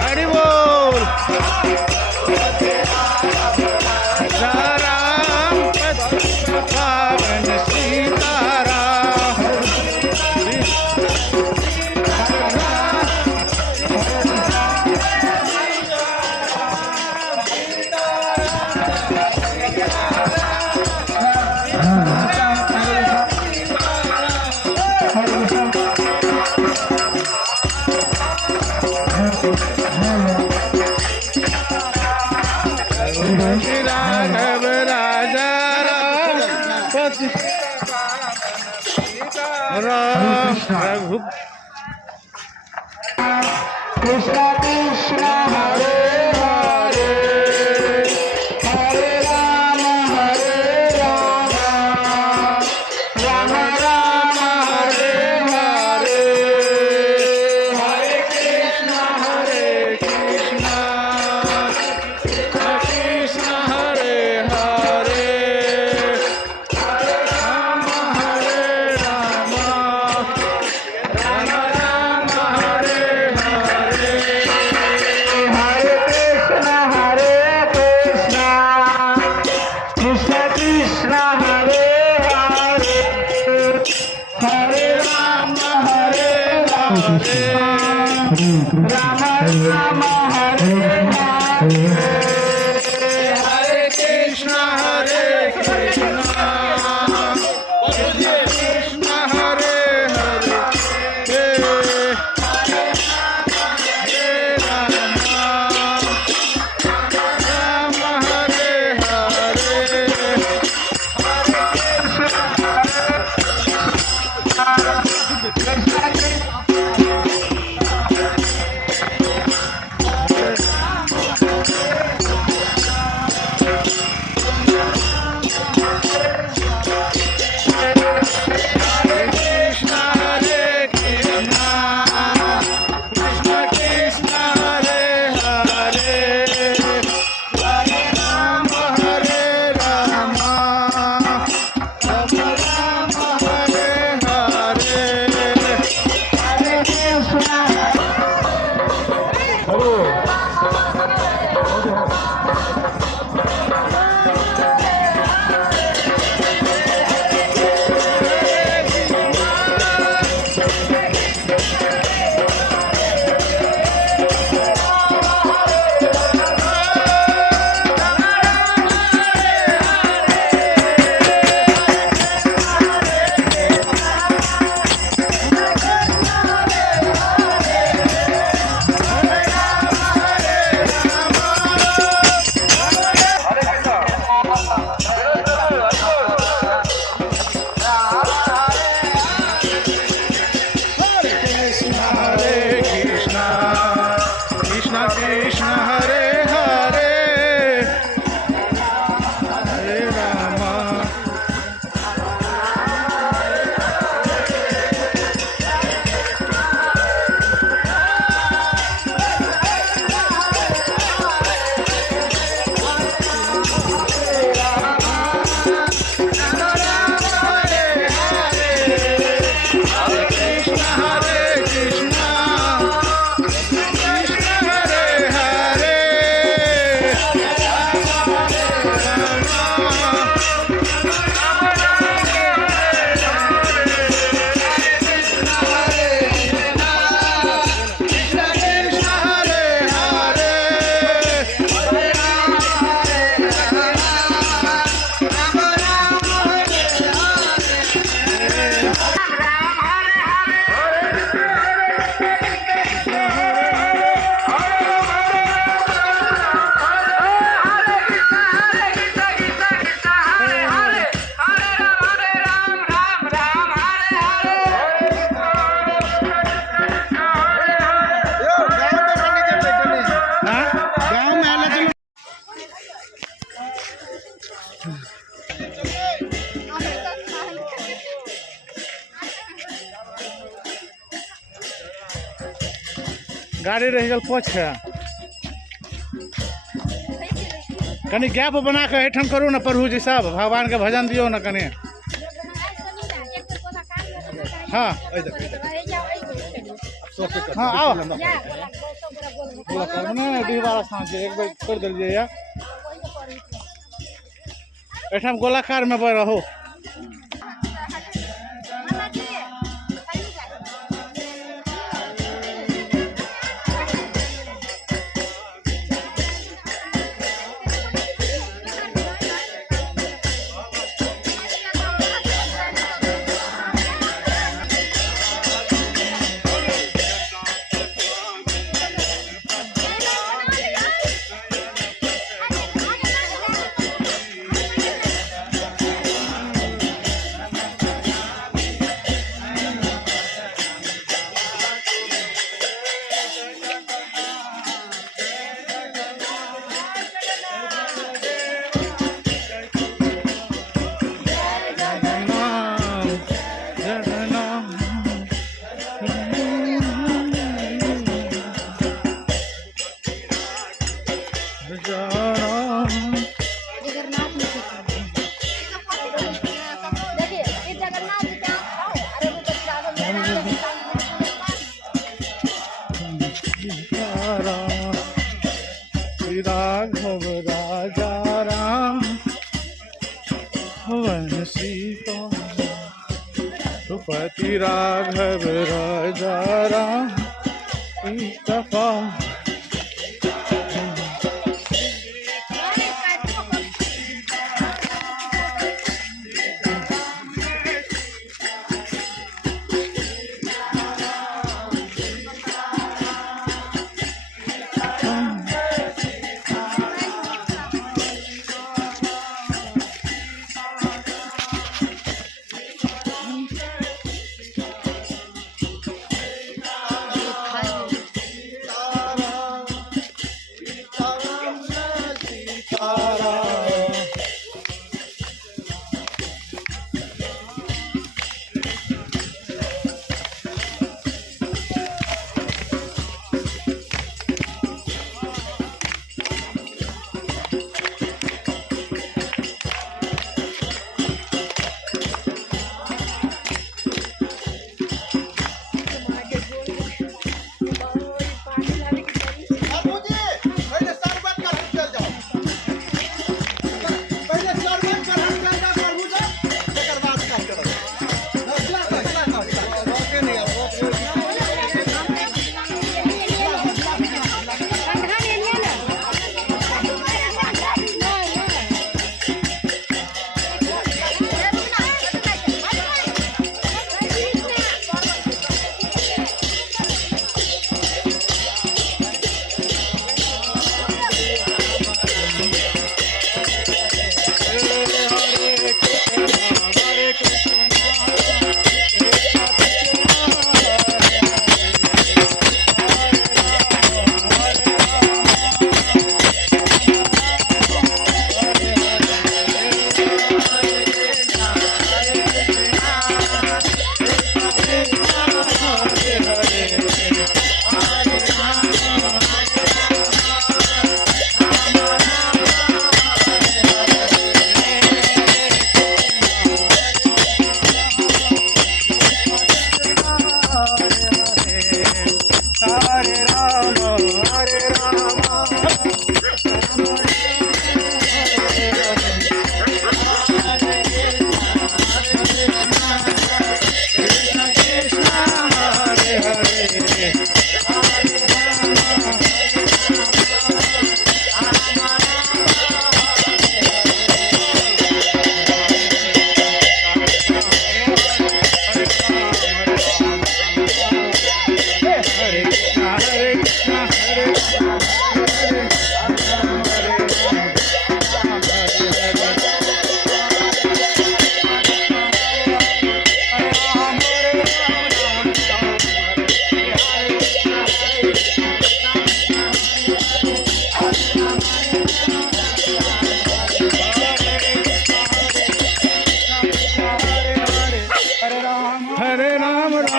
हरि बोल राम पावन सीताराम राघव राजा रामपति राम रघु कृष्ण कृष्ण हरे हरे हरे राम राम राम हरे हरे हरे कृष्ण कृष्ण हरे हरे राम राम हरे हरे हरे कृष्ण कृष्ण कृष्ण हरे हरे हरे राम राम राम हरे हरे हरे कृष्ण कृष्ण हरे हरे राम हरे हरे गाड़ी रह गल पछे कनी गैप बना के एठम करू ना प्रभु जी साहब भगवान के भजन दियो ना कनी हाँ हाँ आओ डिहवारा सांझ एक बार कर दिलिए या एठम गोलाकार में रहो राघव राजा राम वन सीता सुपति राघव राजा राम सीता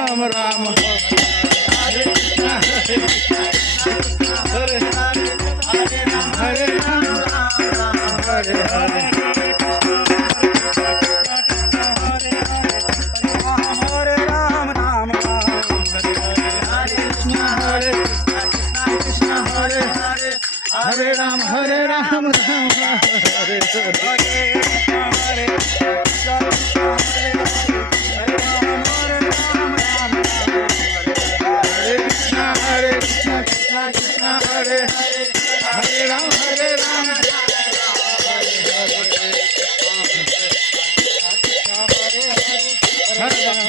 राम राम हरे राम हरे राम राम राम हरे हरे हरे कृष्ण कृष्ण कृष्ण हरे हरे हरे राम हरे राम हरे राम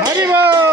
हरि बोल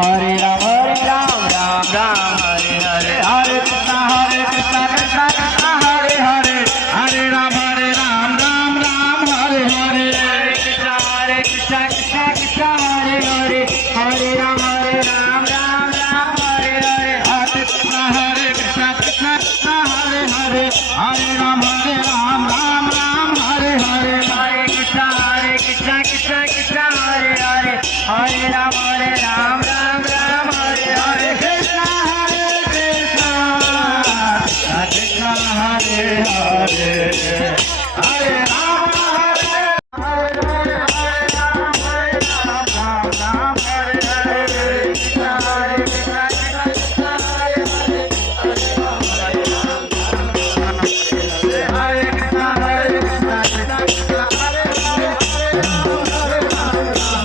Hare Ram, Ram Ram, Hare Hare, Hare Krishna, Krishna Hare Hare Ram हरे राम राम राम हरे हरे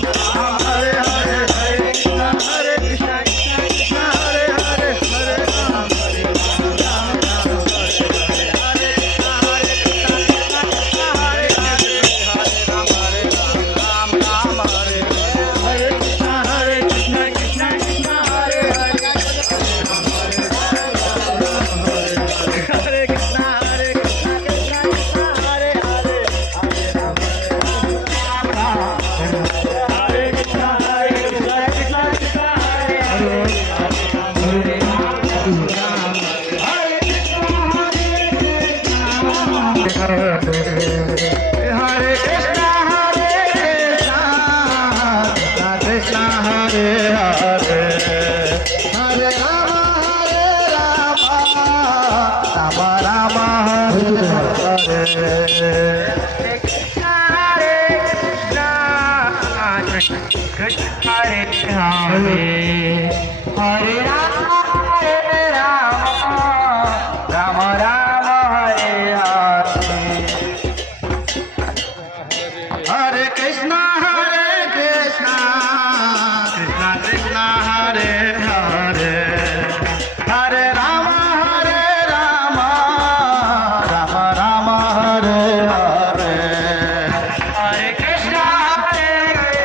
हरे कृष्णा कृष्णा कृष्णा हरे हरे हरे राम राम राम हरे हरे हरे कृष्णा कृष्णा कृष्णा हरे हरे हरे राम राम राम हरे हरे हरे कृष्णा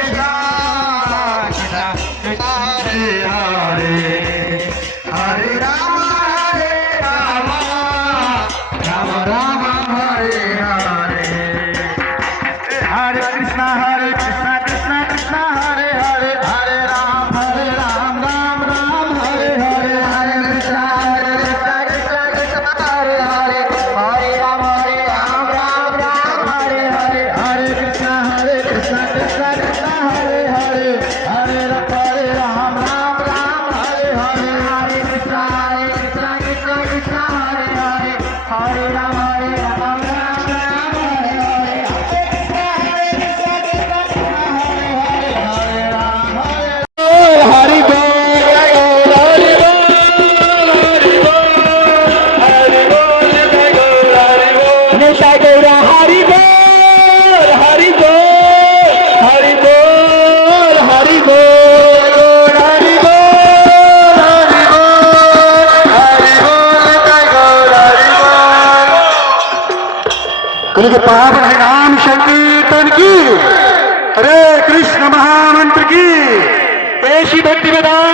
कृष्णा कृष्णा हरे हरे हरे राम राम राम हरे हरे हरे कृष्णा कृष्णा कृष्णा हरे हरे हरे राम राम राम हरे हरे हरे कृष्णा कृष्णा कृष्णा हरे हरे हरे राम राम हरे हरे हरे कृष्णा कृष्णा कृष्णा हरे हरे हरे राम राम राम हरे हरे हरि बोल हरि बोल निताय गौरा हरि बोल हरि बोल हरि बोल हरि बोल हरि बोल हरि बोल हरि बोल निताय गौरा हरि बोल कल के पावन है नाम संकीर्तन की हरे कृष्ण महामंत्र की ऐसी भक्ति वेदांत